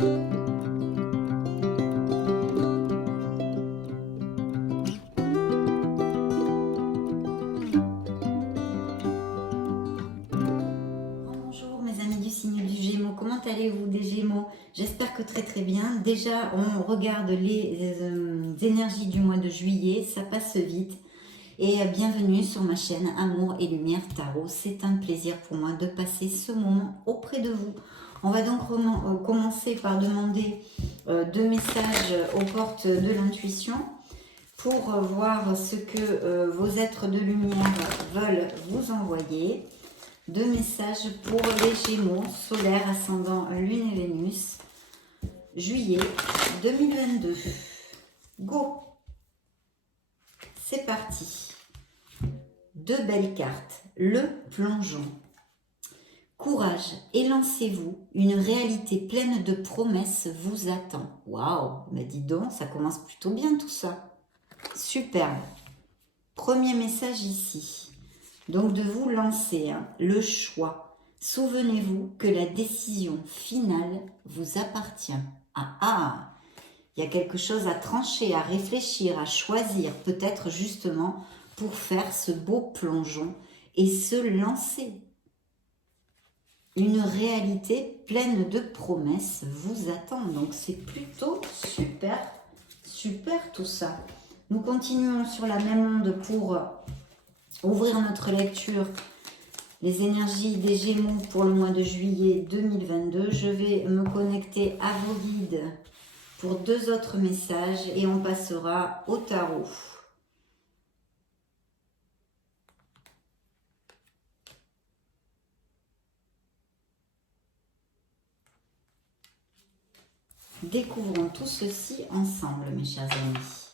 Bonjour mes amis du signe du Gémeaux, comment allez-vous des Gémeaux? J'espère que très bien. Déjà on regarde les énergies du mois de juillet, ça passe vite. Et bienvenue sur ma chaîne Amour et Lumière Tarot. C'est un plaisir pour moi de passer ce moment auprès de vous. On va donc commencer par demander 2 messages aux portes de l'intuition pour voir ce que vos êtres de lumière veulent vous envoyer. 2 messages pour les Gémeaux, solaire, ascendant, lune et Vénus, juillet 2022. Go! C'est parti. 2 belles cartes. Le plongeon. Courage, élancez-vous. Une réalité pleine de promesses vous attend. Waouh! Mais dis donc, ça commence plutôt bien tout ça. Superbe. Premier message ici. Donc de vous lancer, hein, le choix. Souvenez-vous que la décision finale vous appartient. Il y a quelque chose à trancher, à réfléchir, à choisir, peut-être justement pour faire ce beau plongeon et se lancer. Une réalité pleine de promesses vous attend. Donc c'est plutôt super, super tout ça. Nous continuons sur la même onde pour ouvrir notre lecture, les énergies des Gémeaux pour le mois de juillet 2022. Je vais me connecter à vos guides pour 2 autres messages et on passera au tarot. Découvrons tout ceci ensemble, mes chers amis.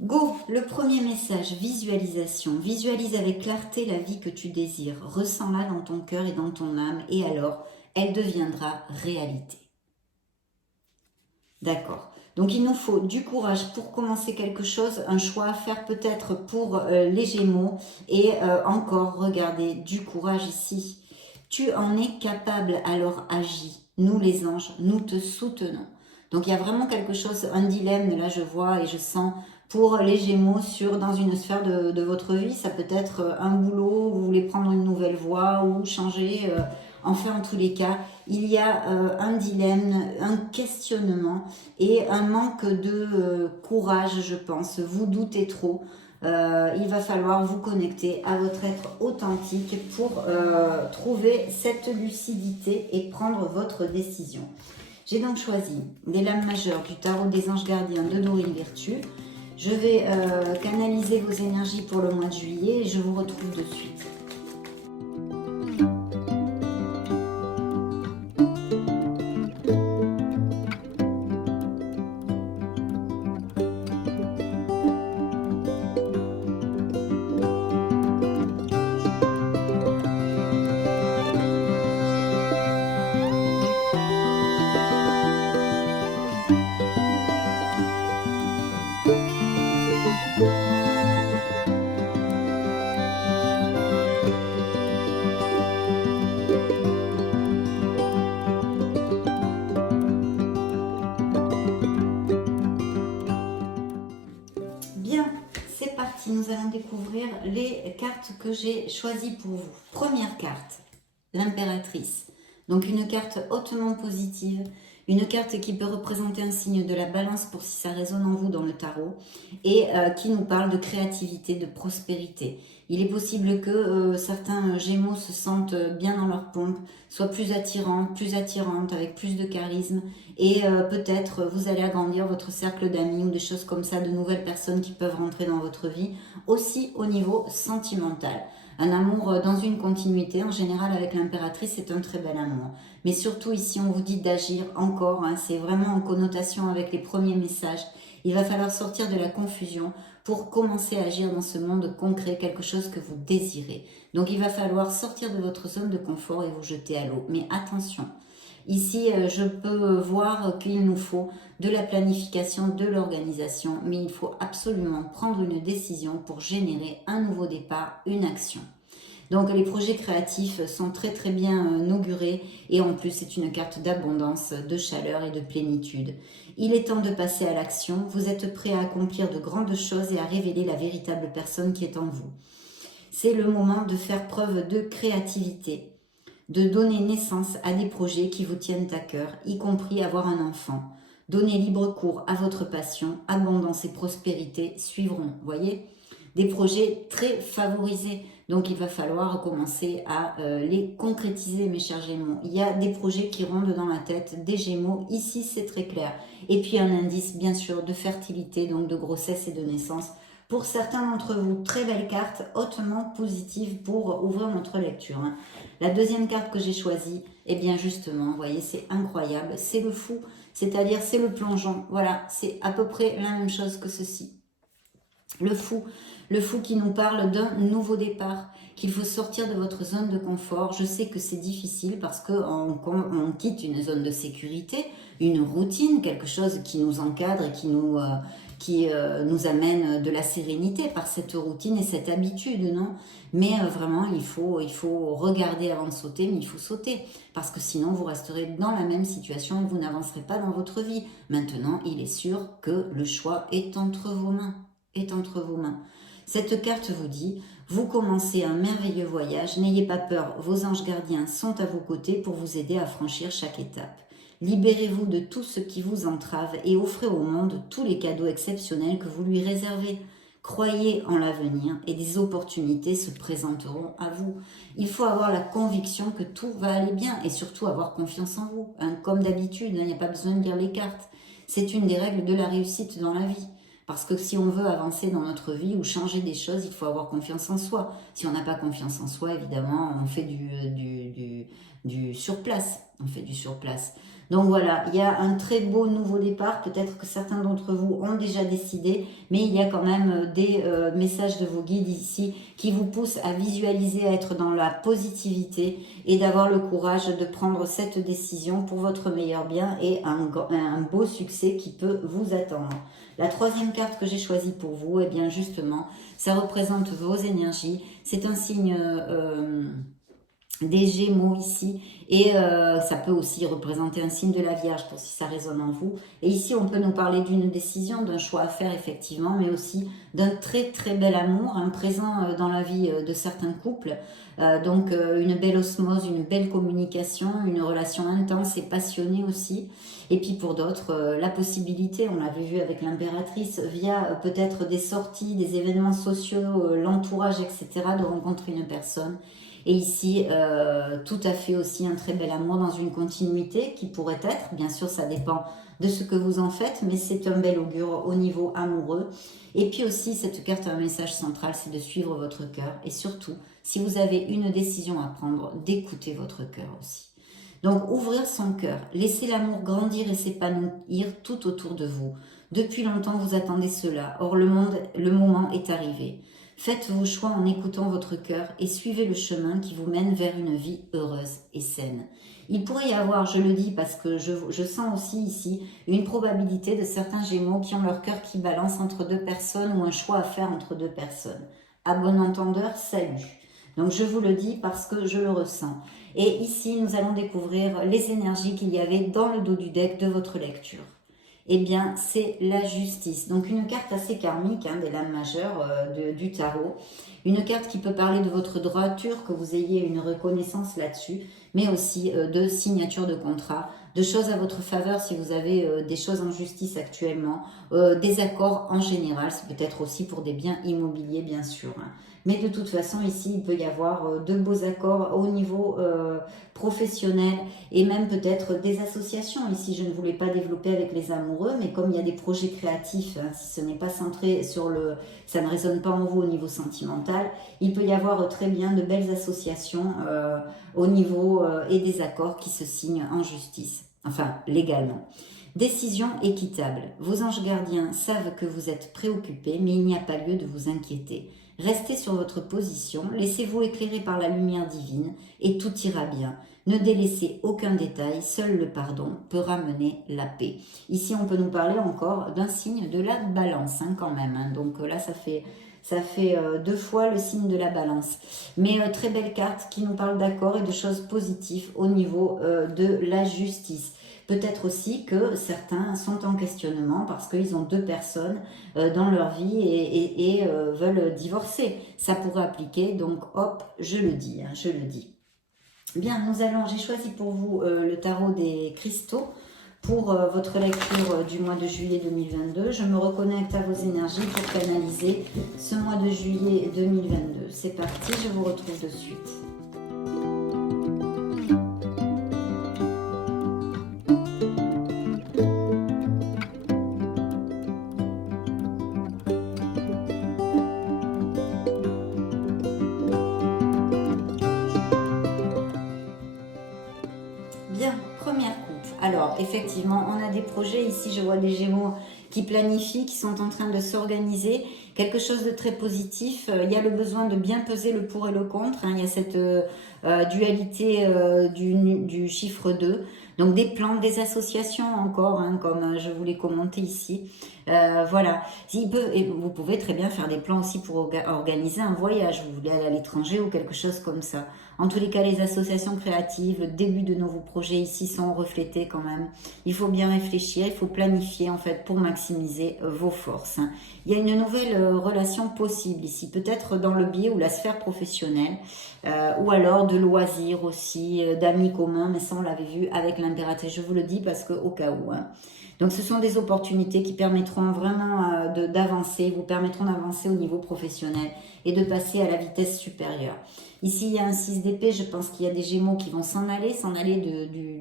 Go! Le premier message, visualisation. Visualise avec clarté la vie que tu désires. Ressens-la dans ton cœur et dans ton âme et alors, elle deviendra réalité. D'accord. Donc, il nous faut du courage pour commencer quelque chose, un choix à faire peut-être pour les Gémeaux et encore, regardez, du courage ici. Tu en es capable, alors agis. Nous, les anges, nous te soutenons. Donc, il y a vraiment quelque chose, un dilemme, là, je vois et je sens pour les Gémeaux dans une sphère de votre vie. Ça peut être un boulot, vous voulez prendre une nouvelle voie ou changer. Enfin, en tous les cas, il y a un dilemme, un questionnement et un manque de courage, je pense. Vous doutez trop. Il va falloir vous connecter à votre être authentique pour trouver cette lucidité et prendre votre décision. J'ai donc choisi des lames majeures du tarot des anges gardiens de Dorine Virtue. Je vais canaliser vos énergies pour le mois de juillet et je vous retrouve de suite. Nous allons découvrir les cartes que j'ai choisies pour vous. Première carte, l'impératrice. Donc une carte hautement positive, une carte qui peut représenter un signe de la balance pour si ça résonne en vous dans le tarot et qui nous parle de créativité, de prospérité. Il est possible que certains Gémeaux se sentent bien dans leur pompe, soient plus attirants, plus attirantes, avec plus de charisme et peut-être vous allez agrandir votre cercle d'amis ou des choses comme ça, de nouvelles personnes qui peuvent rentrer dans votre vie, aussi au niveau sentimental. Un amour dans une continuité, en général avec l'impératrice, c'est un très bel amour. Mais surtout ici, on vous dit d'agir encore, hein, c'est vraiment en connotation avec les premiers messages. Il va falloir sortir de la confusion pour commencer à agir dans ce monde concret, quelque chose que vous désirez. Donc il va falloir sortir de votre zone de confort et vous jeter à l'eau. Mais attention, ici je peux voir qu'il nous faut de la planification, de l'organisation, mais il faut absolument prendre une décision pour générer un nouveau départ, une action. Donc les projets créatifs sont très très bien inaugurés et en plus c'est une carte d'abondance, de chaleur et de plénitude. Il est temps de passer à l'action, vous êtes prêt à accomplir de grandes choses et à révéler la véritable personne qui est en vous. C'est le moment de faire preuve de créativité, de donner naissance à des projets qui vous tiennent à cœur, y compris avoir un enfant. Donnez libre cours à votre passion, abondance et prospérité suivront, voyez, des projets très favorisés. Donc il va falloir commencer à les concrétiser, mes chers Gémeaux. Il y a des projets qui rondent dans la tête des Gémeaux, ici c'est très clair. Et puis un indice bien sûr de fertilité, donc de grossesse et de naissance. Pour certains d'entre vous, très belle carte, hautement positive pour ouvrir notre lecture. Hein. La deuxième carte que j'ai choisie, eh bien justement, vous voyez, c'est incroyable, c'est le fou, c'est-à-dire c'est le plongeon. Voilà, c'est à peu près la même chose que ceci. Le fou qui nous parle d'un nouveau départ, qu'il faut sortir de votre zone de confort. Je sais que c'est difficile parce qu'on quitte une zone de sécurité, une routine, quelque chose qui nous encadre et qui nous amène de la sérénité par cette routine et cette habitude, non? Mais vraiment, il faut regarder avant de sauter, mais il faut sauter parce que sinon vous resterez dans la même situation et vous n'avancerez pas dans votre vie. Maintenant, il est sûr que le choix est entre vos mains. Cette carte vous dit, vous commencez un merveilleux voyage, n'ayez pas peur, vos anges gardiens sont à vos côtés pour vous aider à franchir chaque étape. Libérez-vous de tout ce qui vous entrave et offrez au monde tous les cadeaux exceptionnels que vous lui réservez. Croyez en l'avenir et des opportunités se présenteront à vous. Il faut avoir la conviction que tout va aller bien et surtout avoir confiance en vous. Hein, comme d'habitude, il n'y a pas besoin de lire les cartes. C'est une des règles de la réussite dans la vie. Parce que si on veut avancer dans notre vie ou changer des choses, il faut avoir confiance en soi. Si on n'a pas confiance en soi, évidemment, on fait du surplace. On fait du surplace. Donc voilà, il y a un très beau nouveau départ. Peut-être que certains d'entre vous ont déjà décidé, mais il y a quand même des messages de vos guides ici qui vous poussent à visualiser, à être dans la positivité et d'avoir le courage de prendre cette décision pour votre meilleur bien et un beau succès qui peut vous attendre. La troisième carte que j'ai choisie pour vous, eh bien justement, ça représente vos énergies. C'est un signe des Gémeaux ici et ça peut aussi représenter un signe de la Vierge pour si ça résonne en vous. Et ici, on peut nous parler d'une décision, d'un choix à faire effectivement, mais aussi d'un très très bel amour, un présent dans la vie de certains couples. Donc une belle osmose, une belle communication, une relation intense et passionnée aussi. Et puis pour d'autres, la possibilité, on l'avait vu avec l'impératrice, via peut-être des sorties, des événements sociaux, l'entourage, etc., de rencontrer une personne. Et ici, tout à fait aussi un très bel amour dans une continuité qui pourrait être, bien sûr ça dépend de ce que vous en faites, mais c'est un bel augure au niveau amoureux. Et puis aussi, cette carte a un message central, c'est de suivre votre cœur. Et surtout, si vous avez une décision à prendre, d'écouter votre cœur aussi. Donc, ouvrir son cœur, laisser l'amour grandir et s'épanouir tout autour de vous. Depuis longtemps, vous attendez cela. Or, le moment est arrivé. Faites vos choix en écoutant votre cœur et suivez le chemin qui vous mène vers une vie heureuse et saine. Il pourrait y avoir, je le dis parce que je sens aussi ici, une probabilité de certains Gémeaux qui ont leur cœur qui balance entre deux personnes ou un choix à faire entre deux personnes. À bon entendeur, salut. Donc je vous le dis parce que je le ressens. Et ici, nous allons découvrir les énergies qu'il y avait dans le dos du deck de votre lecture. Eh bien, c'est la justice. Donc une carte assez karmique, hein, des lames majeures du tarot. Une carte qui peut parler de votre droiture, que vous ayez une reconnaissance là-dessus, mais aussi de signature de contrat, de choses à votre faveur si vous avez des choses en justice actuellement, des accords en général, c'est peut-être aussi pour des biens immobiliers bien sûr. Hein. Mais de toute façon, ici, il peut y avoir de beaux accords au niveau professionnel et même peut-être des associations. Ici, je ne voulais pas développer avec les amoureux, mais comme il y a des projets créatifs, hein, si ce n'est pas centré sur ça ne résonne pas en vous au niveau sentimental, il peut y avoir très bien de belles associations au niveau et des accords qui se signent en justice, enfin légalement. Décision équitable. Vos anges gardiens savent que vous êtes préoccupés, mais il n'y a pas lieu de vous inquiéter. Restez sur votre position, laissez-vous éclairer par la lumière divine et tout ira bien. Ne délaissez aucun détail, seul le pardon peut ramener la paix. Ici, on peut nous parler encore d'un signe de la balance, hein, quand même. Hein. Donc là, ça fait Ça fait 2 fois le signe de la balance. Mais très belle carte qui nous parle d'accord et de choses positives au niveau de la justice. Peut-être aussi que certains sont en questionnement parce qu'ils ont 2 personnes dans leur vie et veulent divorcer. Ça pourrait appliquer, donc hop, je le dis, hein, je le dis. Bien, j'ai choisi pour vous le tarot des cristaux pour votre lecture du mois de juillet 2022. Je me reconnecte à vos énergies pour canaliser ce mois de juillet 2022. C'est parti, je vous retrouve de suite. Bien, première coupe. Alors, effectivement, on a des projets. Ici, je vois des Gémeaux qui planifient, qui sont en train de s'organiser. Quelque chose de très positif. Il y a le besoin de bien peser le pour et le contre. Hein. Il y a cette dualité du chiffre 2. Donc, des plans, des associations encore, hein, comme je vous l'ai commenté ici. Voilà. Et vous pouvez très bien faire des plans aussi pour organiser un voyage. Vous voulez aller à l'étranger ou quelque chose comme ça. En tous les cas, les associations créatives, le début de nouveaux projets ici sont reflétés quand même. Il faut bien réfléchir, il faut planifier en fait pour maximiser vos forces. Il y a une nouvelle relation possible ici, peut-être dans le biais ou la sphère professionnelle, ou alors de loisirs aussi, d'amis communs, mais ça on l'avait vu avec l'impératrice, je vous le dis parce que au cas où. Hein. Donc ce sont des opportunités qui permettront vraiment d'avancer, vous permettront d'avancer au niveau professionnel et de passer à la vitesse supérieure. Ici, il y a un 6 d'épée, je pense qu'il y a des Gémeaux qui vont s'en aller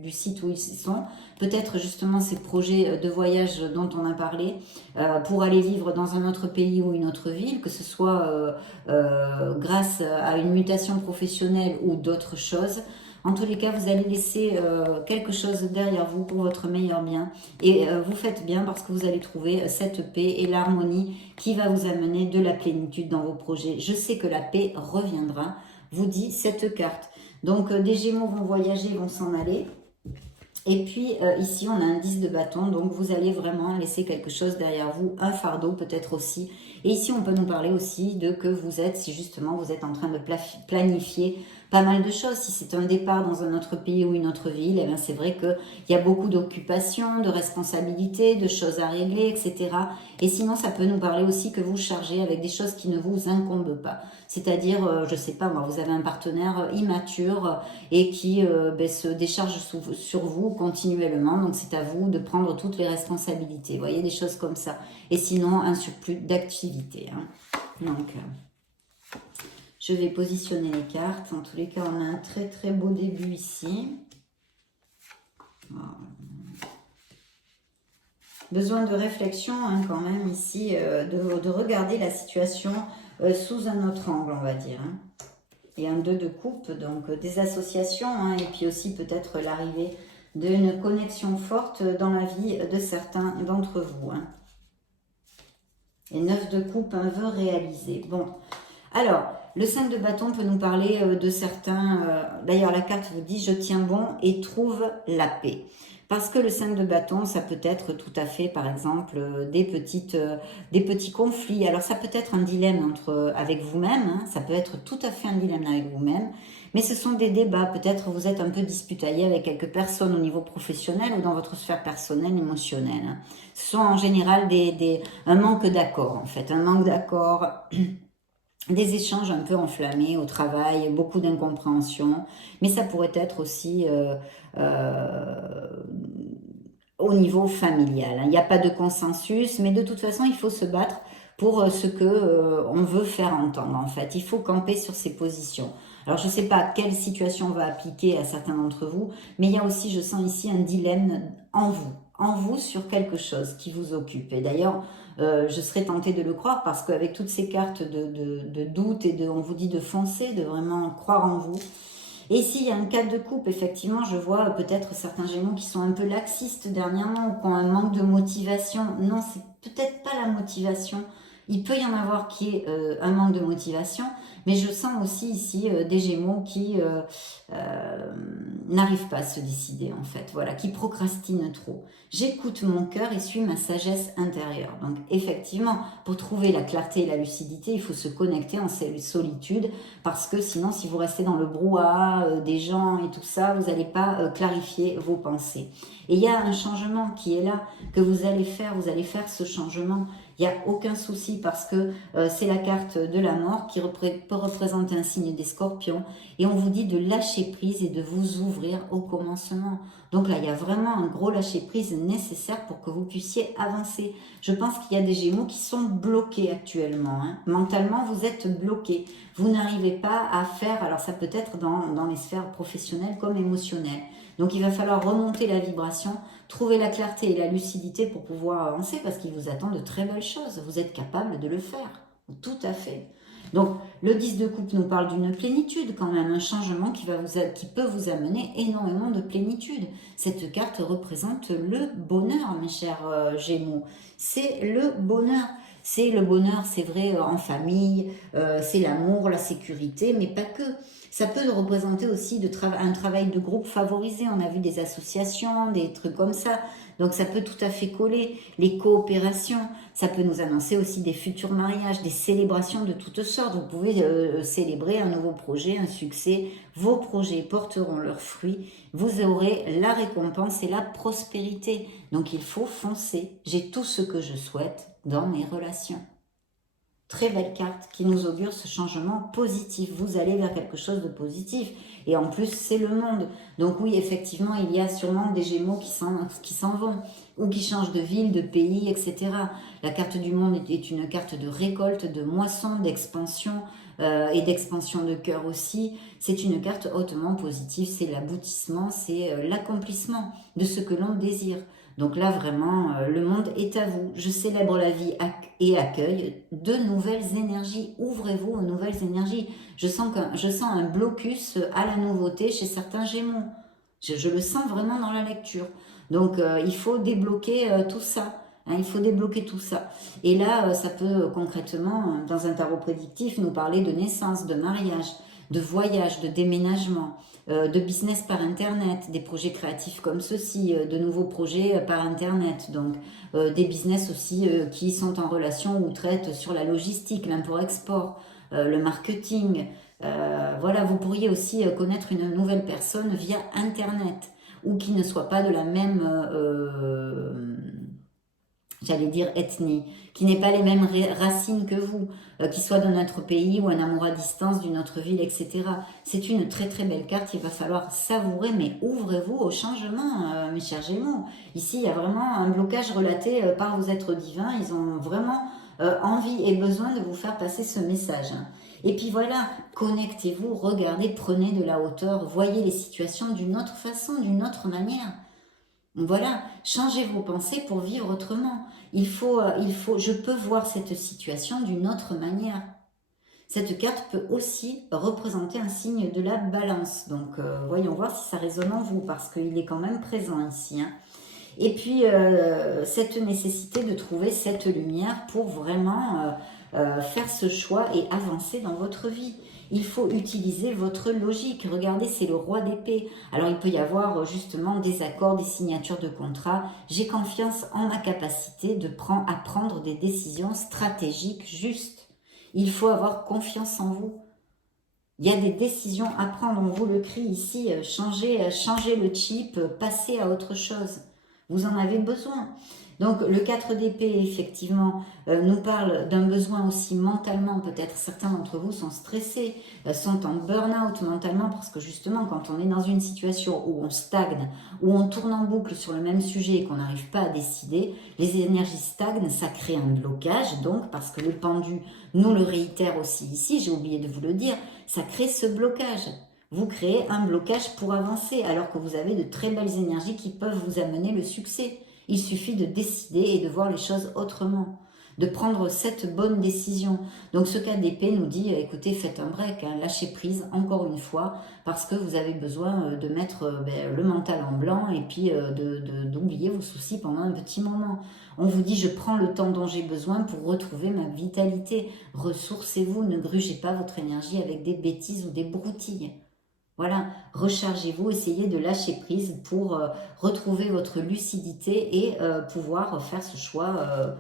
du site où ils sont. Peut-être justement ces projets de voyage dont on a parlé pour aller vivre dans un autre pays ou une autre ville, que ce soit grâce à une mutation professionnelle ou d'autres choses. En tous les cas, vous allez laisser quelque chose derrière vous pour votre meilleur bien. Et vous faites bien parce que vous allez trouver cette paix et l'harmonie qui va vous amener de la plénitude dans vos projets. Je sais que la paix reviendra, vous dit cette carte. Donc des Gémeaux vont voyager, vont s'en aller. Et puis ici on a un 10 de bâton, donc vous allez vraiment laisser quelque chose derrière vous, un fardeau peut-être aussi. Et ici on peut nous parler aussi de que vous êtes, si justement vous êtes en train de planifier pas mal de choses. Si c'est un départ dans un autre pays ou une autre ville, eh bien c'est vrai qu'il y a beaucoup d'occupations, de responsabilités, de choses à régler, etc. Et sinon ça peut nous parler aussi que vous chargez avec des choses qui ne vous incombent pas. C'est-à-dire, je sais pas moi, vous avez un partenaire immature et qui se décharge sur vous continuellement. Donc c'est à vous de prendre toutes les responsabilités. Vous voyez, des choses comme ça. Et sinon, un surplus d'activité. Hein. Donc, je vais positionner les cartes. En tous les cas, on a un très très beau début ici. Voilà. Besoin de réflexion hein, quand même ici, de regarder la situation sous un autre angle, on va dire. Hein. Et un 2 de coupe, donc des associations, hein, et puis aussi peut-être l'arrivée d'une connexion forte dans la vie de certains d'entre vous. Hein. Et 9 de coupe, un vœu réalisé. Bon, alors, le 5 de bâton peut nous parler de certains... D'ailleurs, la carte vous dit « Je tiens bon et trouve la paix ». Parce que le 5 de bâton, ça peut être tout à fait, par exemple, des petits conflits. Alors, ça peut être un dilemme avec vous-même, hein, ça peut être tout à fait un dilemme avec vous-même, mais ce sont des débats. Peut-être vous êtes un peu disputaillé avec quelques personnes au niveau professionnel ou dans votre sphère personnelle, émotionnelle. Hein. Ce sont en général un manque d'accord, en fait, un manque d'accord... Des échanges un peu enflammés au travail, beaucoup d'incompréhension, mais ça pourrait être aussi au niveau familial. Il n'y a pas de consensus, mais de toute façon, il faut se battre pour ce que on veut faire entendre, en fait. Il faut camper sur ses positions. Alors, je ne sais pas quelle situation on va appliquer à certains d'entre vous, mais il y a aussi, je sens ici, un dilemme en vous sur quelque chose qui vous occupe. Et d'ailleurs, je serais tentée de le croire parce qu'avec toutes ces cartes de doute et on vous dit de foncer, de vraiment croire en vous. Et ici, il y a un 4 de coupe, effectivement, je vois peut-être certains Gémeaux qui sont un peu laxistes dernièrement ou qui ont un manque de motivation. Non, c'est peut-être pas la motivation. Il peut y en avoir qui est un manque de motivation, mais je sens aussi ici des Gémeaux qui n'arrive pas à se décider en fait, voilà, qui procrastine trop. J'écoute mon cœur et suis ma sagesse intérieure. Donc effectivement, pour trouver la clarté et la lucidité, il faut se connecter en solitude, parce que sinon, si vous restez dans le brouhaha des gens et tout ça, vous n'allez pas clarifier vos pensées. Et il y a un changement qui est là, que vous allez faire ce changement. Il n'y a aucun souci, parce que c'est la carte de la mort qui peut représenter un signe des scorpions. Et on vous dit de lâcher prise et de vous ouvrir au commencement. Donc là, il y a vraiment un gros lâcher prise nécessaire pour que vous puissiez avancer. Je pense qu'il y a des Gémeaux qui sont bloqués actuellement. Hein. Mentalement, vous êtes bloqués. Vous n'arrivez pas à faire, alors ça peut être dans les sphères professionnelles comme émotionnelles. Donc il va falloir remonter la vibration, trouver la clarté et la lucidité pour pouvoir avancer, parce qu'il vous attend de très belles choses. Vous êtes capable de le faire. Tout à fait. Donc, le 10 de coupe nous parle d'une plénitude quand même, un changement qui peut vous amener énormément de plénitude. Cette carte représente le bonheur, mes chers Gémeaux. C'est le bonheur. C'est le bonheur, c'est vrai, en famille, c'est l'amour, la sécurité, mais pas que. Ça peut représenter aussi un travail de groupe favorisé. On a vu des associations, des trucs comme ça. Donc ça peut tout à fait coller. Les coopérations, ça peut nous annoncer aussi des futurs mariages, des célébrations de toutes sortes. Vous pouvez célébrer un nouveau projet, un succès. Vos projets porteront leurs fruits. Vous aurez la récompense et la prospérité. Donc il faut foncer. J'ai tout ce que je souhaite dans mes relations. Très belle carte qui nous augure ce changement positif. Vous allez vers quelque chose de positif. Et en plus, c'est le monde. Donc oui, effectivement, il y a sûrement des Gémeaux qui s'en vont, ou qui changent de ville, de pays, etc. La carte du monde est une carte de récolte, de moisson, d'expansion, et d'expansion de cœur aussi. C'est une carte hautement positive. C'est l'aboutissement, c'est l'accomplissement de ce que l'on désire. Donc là, vraiment, le monde est à vous. Je célèbre la vie et accueille de nouvelles énergies. Ouvrez-vous aux nouvelles énergies. Je sens un blocus à la nouveauté chez certains Gémeaux. Je le sens vraiment dans la lecture. Donc, il faut débloquer tout ça. Hein, il faut débloquer tout ça. Et là, ça peut concrètement, dans un tarot prédictif, nous parler de naissance, de mariage, de voyage, de déménagement, de business par Internet, des projets créatifs comme ceci, de nouveaux projets par Internet, donc des business aussi qui sont en relation ou traitent sur la logistique, l'import-export, le marketing. Voilà, vous pourriez aussi connaître une nouvelle personne via Internet, ou qui ne soit pas de la même... j'allais dire ethnie, qui n'ait pas les mêmes racines que vous, qui soit de notre pays ou un amour à distance d'une autre ville, etc. C'est une très très belle carte, il va falloir savourer, mais ouvrez-vous au changement, mes chers Gémeaux. Ici, il y a vraiment un blocage relaté par vos êtres divins, ils ont vraiment envie et besoin de vous faire passer ce message. Et puis voilà, connectez-vous, regardez, prenez de la hauteur, voyez les situations d'une autre façon, d'une autre manière. Voilà, changez vos pensées pour vivre autrement. Je peux voir cette situation d'une autre manière. Cette carte peut aussi représenter un signe de la balance. Donc, voyons voir si ça résonne en vous, parce qu'il est quand même présent ici. Hein. Et puis, cette nécessité de trouver cette lumière pour vraiment faire ce choix et avancer dans votre vie. Il faut utiliser votre logique. Regardez, c'est le roi d'épée. Alors, il peut y avoir justement des accords, des signatures de contrats. J'ai confiance en ma capacité à prendre des décisions stratégiques justes. Il faut avoir confiance en vous. Il y a des décisions à prendre, on vous le crie ici. Changez le chip, passez à autre chose. Vous en avez besoin. Donc le 4 d'épée, effectivement, nous parle d'un besoin aussi mentalement. Peut-être certains d'entre vous sont stressés, sont en burn-out mentalement, parce que justement, quand on est dans une situation où on stagne, où on tourne en boucle sur le même sujet et qu'on n'arrive pas à décider, les énergies stagnent, ça crée un blocage, donc, parce que le pendu nous le réitère aussi ici, j'ai oublié de vous le dire, ça crée ce blocage. Vous créez un blocage pour avancer, alors que vous avez de très belles énergies qui peuvent vous amener le succès. Il suffit de décider et de voir les choses autrement, de prendre cette bonne décision. Donc ce cas d'épée nous dit, écoutez, faites un break, hein, lâchez prise encore une fois, parce que vous avez besoin de mettre le mental en blanc et puis d'oublier vos soucis pendant un petit moment. On vous dit, je prends le temps dont j'ai besoin pour retrouver ma vitalité. Ressourcez-vous, ne grugez pas votre énergie avec des bêtises ou des broutilles. Voilà, rechargez-vous, essayez de lâcher prise pour retrouver votre lucidité et pouvoir faire ce choix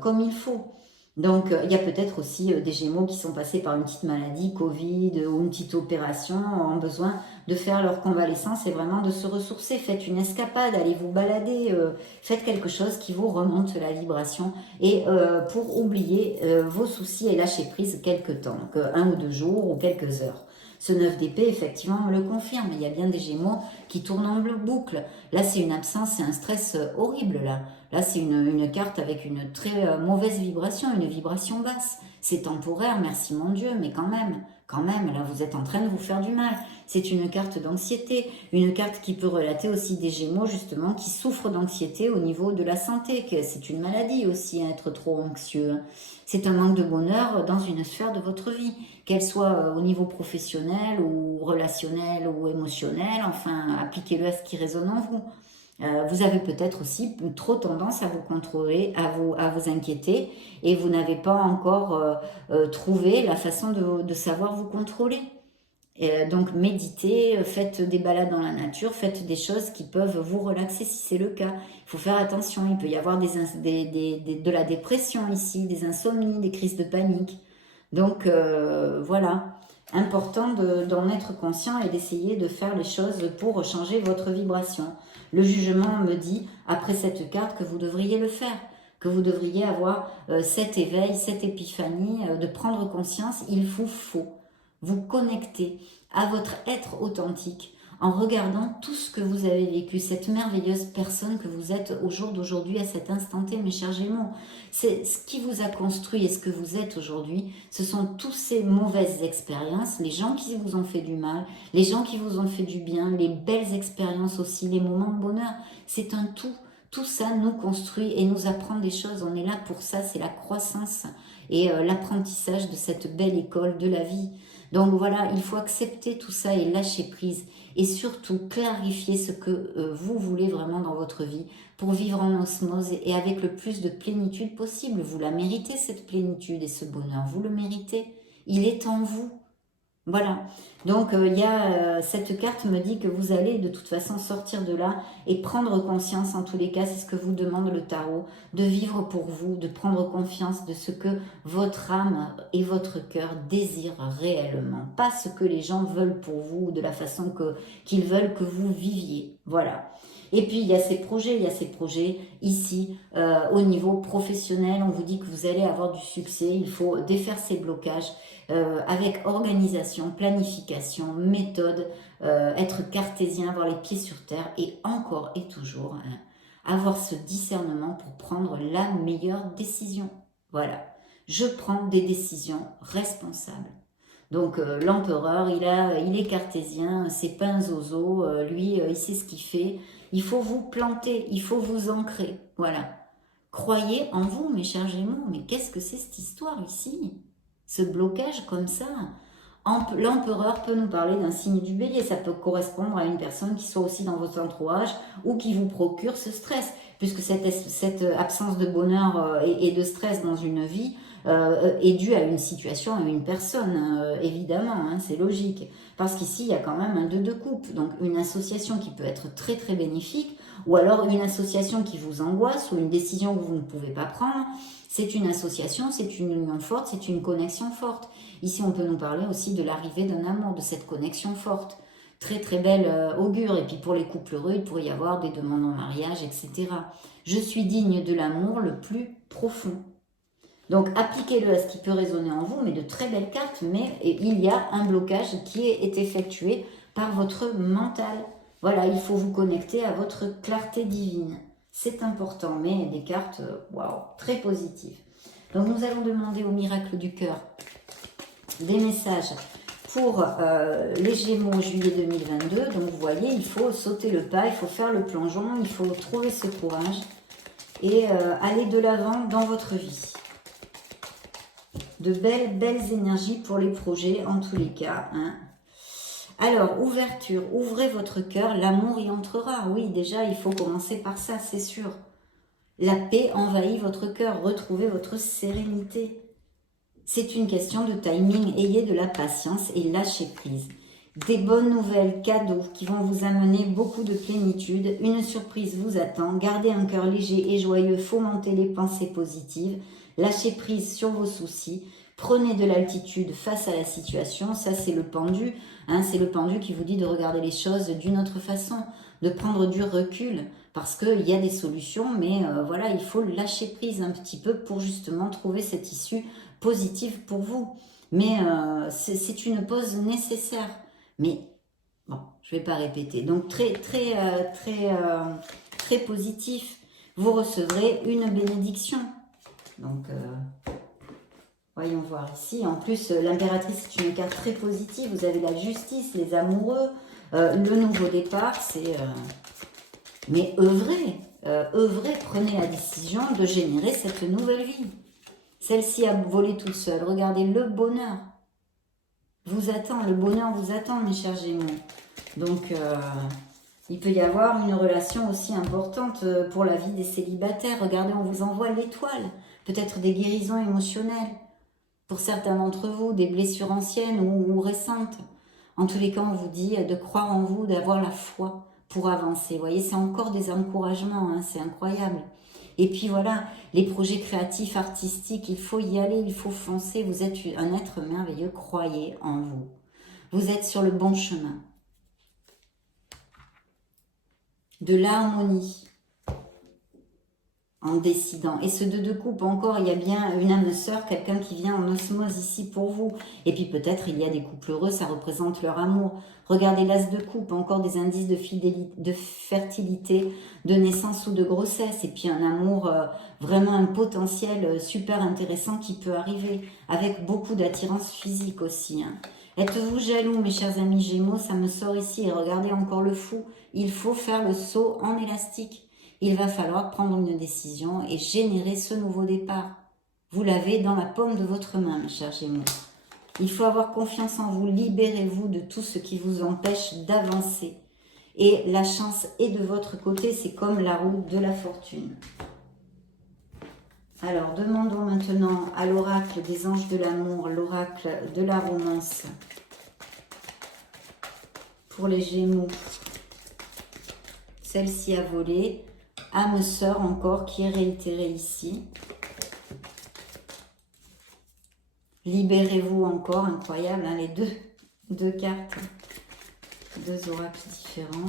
comme il faut. Donc, il y a peut-être aussi des Gémeaux qui sont passés par une petite maladie, Covid ou une petite opération, ont besoin de faire leur convalescence et vraiment de se ressourcer. Faites une escapade, allez vous balader, faites quelque chose qui vous remonte la vibration et pour oublier vos soucis et lâcher prise quelques temps, donc 1 ou 2 jours ou quelques heures. Ce 9 d'épée, effectivement, me le confirme. Il y a bien des Gémeaux qui tournent en boucle. Là, c'est une absence, c'est un stress horrible, là. Là, c'est une carte avec une très mauvaise vibration, une vibration basse. C'est temporaire, merci mon Dieu, mais quand même, là, vous êtes en train de vous faire du mal. C'est une carte d'anxiété, une carte qui peut relater aussi des Gémeaux, justement, qui souffrent d'anxiété au niveau de la santé, que c'est une maladie aussi, hein, être trop anxieux. C'est un manque de bonheur dans une sphère de votre vie, qu'elle soit au niveau professionnel ou relationnel ou émotionnel, enfin, appliquez-le à ce qui résonne en vous. Vous avez peut-être aussi trop tendance à vous contrôler, à vous inquiéter, et vous n'avez pas encore trouvé la façon de savoir vous contrôler. Donc méditez, faites des balades dans la nature, faites des choses qui peuvent vous relaxer si c'est le cas. Il faut faire attention, il peut y avoir de la dépression ici, des insomnies, des crises de panique. Donc voilà, important d'en être conscient et d'essayer de faire les choses pour changer votre vibration. Le jugement me dit, après cette carte, que vous devriez le faire, que vous devriez avoir cet éveil, cette épiphanie, de prendre conscience, il faut vous connecter à votre être authentique en regardant tout ce que vous avez vécu, cette merveilleuse personne que vous êtes au jour d'aujourd'hui, à cet instant T, mes chers Gémeaux. C'est ce qui vous a construit et ce que vous êtes aujourd'hui. Ce sont toutes ces mauvaises expériences, les gens qui vous ont fait du mal, les gens qui vous ont fait du bien, les belles expériences aussi, les moments de bonheur. C'est un tout. Tout ça nous construit et nous apprend des choses. On est là pour ça, c'est la croissance et l'apprentissage de cette belle école de la vie. Donc voilà, il faut accepter tout ça et lâcher prise et surtout clarifier ce que vous voulez vraiment dans votre vie pour vivre en osmose et avec le plus de plénitude possible. Vous la méritez, cette plénitude et ce bonheur, vous le méritez, il est en vous. Voilà, donc cette carte me dit que vous allez de toute façon sortir de là et prendre conscience, en tous les cas, c'est ce que vous demande le tarot, de vivre pour vous, de prendre confiance de ce que votre âme et votre cœur désirent réellement, pas ce que les gens veulent pour vous, de la façon qu'ils veulent que vous viviez, voilà. Et puis il y a ces projets ici au niveau professionnel, on vous dit que vous allez avoir du succès, il faut défaire ces blocages avec organisation, planification, méthode, être cartésien, avoir les pieds sur terre et encore et toujours avoir ce discernement pour prendre la meilleure décision. Voilà, je prends des décisions responsables. Donc l'empereur, il est cartésien, c'est pas un zozo, lui il sait ce qu'il fait. Il faut vous planter, il faut vous ancrer, voilà. Croyez en vous, mes chers Gémeaux, mais qu'est-ce que c'est cette histoire ici? Ce blocage comme ça. L'empereur peut nous parler d'un signe du bélier, ça peut correspondre à une personne qui soit aussi dans votre entourage ou qui vous procure ce stress, puisque cette absence de bonheur et de stress dans une vie est due à une situation, à une personne, évidemment, hein, c'est logique. Parce qu'ici, il y a quand même un 2 de coupe, donc une association qui peut être très très bénéfique, ou alors une association qui vous angoisse, ou une décision que vous ne pouvez pas prendre. C'est une association, c'est une union forte, c'est une connexion forte. Ici, on peut nous parler aussi de l'arrivée d'un amour, de cette connexion forte. Très très belle augure. Et puis pour les couples heureux, il pourrait y avoir des demandes en mariage, etc. Je suis digne de l'amour le plus profond. Donc appliquez-le à ce qui peut résonner en vous, mais de très belles cartes, mais il y a un blocage qui est effectué par votre mental. Voilà, il faut vous connecter à votre clarté divine. C'est important, mais des cartes, waouh, très positives. Donc nous allons demander au miracle du cœur des messages pour les Gémeaux juillet 2022. Donc vous voyez, il faut sauter le pas, il faut faire le plongeon, il faut trouver ce courage et aller de l'avant dans votre vie. De belles énergies pour les projets en tous les cas. Hein. Alors, ouverture, ouvrez votre cœur, l'amour y entrera. Oui, déjà, il faut commencer par ça, c'est sûr. La paix envahit votre cœur, retrouvez votre sérénité. C'est une question de timing, ayez de la patience et lâchez prise. Des bonnes nouvelles, cadeaux qui vont vous amener beaucoup de plénitude. Une surprise vous attend. Gardez un cœur léger et joyeux. Fomentez les pensées positives. Lâchez prise sur vos soucis. Prenez de l'altitude face à la situation. Ça, c'est le pendu. Hein, c'est le pendu qui vous dit de regarder les choses d'une autre façon, de prendre du recul. Parce qu'il y a des solutions, mais voilà, il faut lâcher prise un petit peu pour justement trouver cette issue positive pour vous. Mais c'est une pause nécessaire. Mais bon, je ne vais pas répéter. Donc très positif. Vous recevrez une bénédiction. Donc voyons voir ici. En plus, l'impératrice est une carte très positive. Vous avez la justice, les amoureux, le nouveau départ. C'est mais œuvrez, prenez la décision de générer cette nouvelle vie. Celle-ci a volé toute seule. Regardez le bonheur. Vous attend, le bonheur vous attend, mes chers Gémeaux. Donc, il peut y avoir une relation aussi importante pour la vie des célibataires. Regardez, on vous envoie l'étoile. Peut-être des guérisons émotionnelles. Pour certains d'entre vous, des blessures anciennes ou récentes. En tous les cas, on vous dit de croire en vous, d'avoir la foi pour avancer. Vous voyez, c'est encore des encouragements, hein, c'est incroyable. Et puis voilà, les projets créatifs, artistiques, il faut y aller, il faut foncer. Vous êtes un être merveilleux, croyez en vous. Vous êtes sur le bon chemin. De l'harmonie en décidant. Et ce 2 de coupe, encore, il y a bien une âme sœur, quelqu'un qui vient en osmose ici pour vous. Et puis peut-être il y a des couples heureux, ça représente leur amour. Regardez l'as de coupe, encore des indices de fidélité, de fertilité, de naissance ou de grossesse. Et puis un amour, vraiment un potentiel super intéressant qui peut arriver, avec beaucoup d'attirance physique aussi. Hein. Êtes-vous jaloux, mes chers amis Gémeaux? Ça me sort ici. Et regardez encore le fou. Il faut faire le saut en élastique. Il va falloir prendre une décision et générer ce nouveau départ. Vous l'avez dans la paume de votre main, mes chers Gémeaux. Il faut avoir confiance en vous. Libérez-vous de tout ce qui vous empêche d'avancer. Et la chance est de votre côté. C'est comme la roue de la fortune. Alors, demandons maintenant à l'oracle des anges de l'amour, l'oracle de la romance, pour les Gémeaux. Celle-ci a volé. Âme sœur encore qui est réitérée ici. Libérez-vous encore, incroyable, hein, les deux cartes, 2 oracles différents.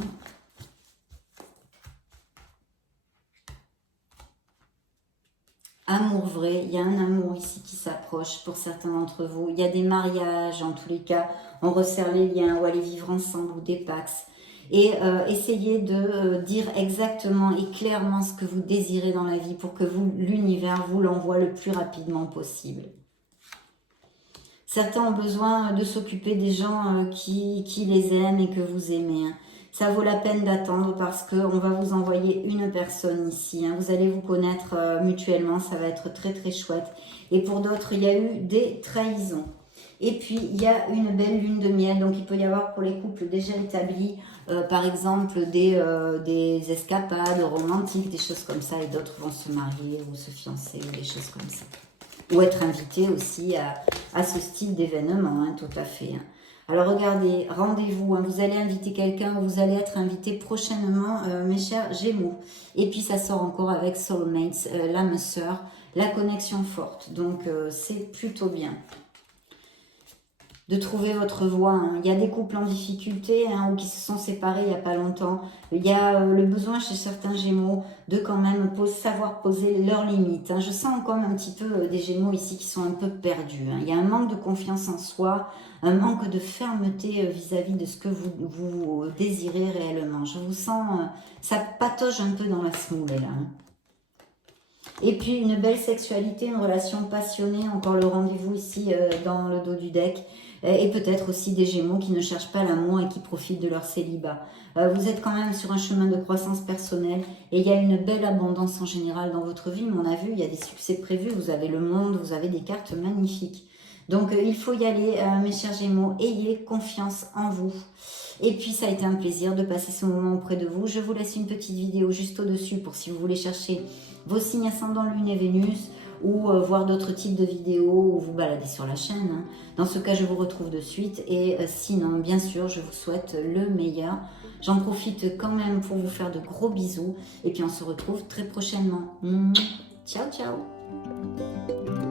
Amour vrai, il y a un amour ici qui s'approche pour certains d'entre vous. Il y a des mariages, en tous les cas, on resserre les liens ou aller vivre ensemble ou des pax. Et essayez de dire exactement et clairement ce que vous désirez dans la vie pour que l'univers vous l'envoie le plus rapidement possible. Certains ont besoin de s'occuper des gens qui les aiment et que vous aimez. Hein. Ça vaut la peine d'attendre parce qu'on va vous envoyer une personne ici. Hein. Vous allez vous connaître mutuellement, ça va être très très chouette. Et pour d'autres, il y a eu des trahisons. Et puis, il y a une belle lune de miel. Donc, il peut y avoir pour les couples déjà établis, par exemple, des escapades romantiques, des choses comme ça. Et d'autres vont se marier ou se fiancer ou des choses comme ça. Ou être invités aussi à ce style d'événement, hein, tout à fait. Hein. Alors, regardez, rendez-vous. Hein, vous allez inviter quelqu'un, vous allez être invité prochainement, mes chers Gémeaux. Et puis, ça sort encore avec Soulmates, l'âme sœur, la connexion forte. Donc, c'est plutôt bien de trouver votre voie. Hein. Il y a des couples en difficulté hein, ou qui se sont séparés il n'y a pas longtemps. Il y a le besoin chez certains Gémeaux de quand même savoir poser leurs limites. Hein. Je sens encore un petit peu des Gémeaux ici qui sont un peu perdus. Hein. Il y a un manque de confiance en soi, un manque de fermeté vis-à-vis de ce que vous désirez réellement. Je vous sens, ça patauge un peu dans la semoule là. Hein. Et puis une belle sexualité, une relation passionnée, encore le rendez-vous ici dans le dos du deck. Et peut-être aussi des Gémeaux qui ne cherchent pas l'amour et qui profitent de leur célibat. Vous êtes quand même sur un chemin de croissance personnelle et il y a une belle abondance en général dans votre vie. Mais on a vu, il y a des succès prévus, vous avez le monde, vous avez des cartes magnifiques. Donc il faut y aller, mes chers Gémeaux, ayez confiance en vous. Et puis ça a été un plaisir de passer ce moment auprès de vous. Je vous laisse une petite vidéo juste au-dessus pour si vous voulez chercher vos signes ascendant Lune et Vénus, ou voir d'autres types de vidéos ou vous balader sur la chaîne. Hein. Dans ce cas, je vous retrouve de suite et sinon, bien sûr, je vous souhaite le meilleur. J'en profite quand même pour vous faire de gros bisous et puis on se retrouve très prochainement. Ciao, ciao!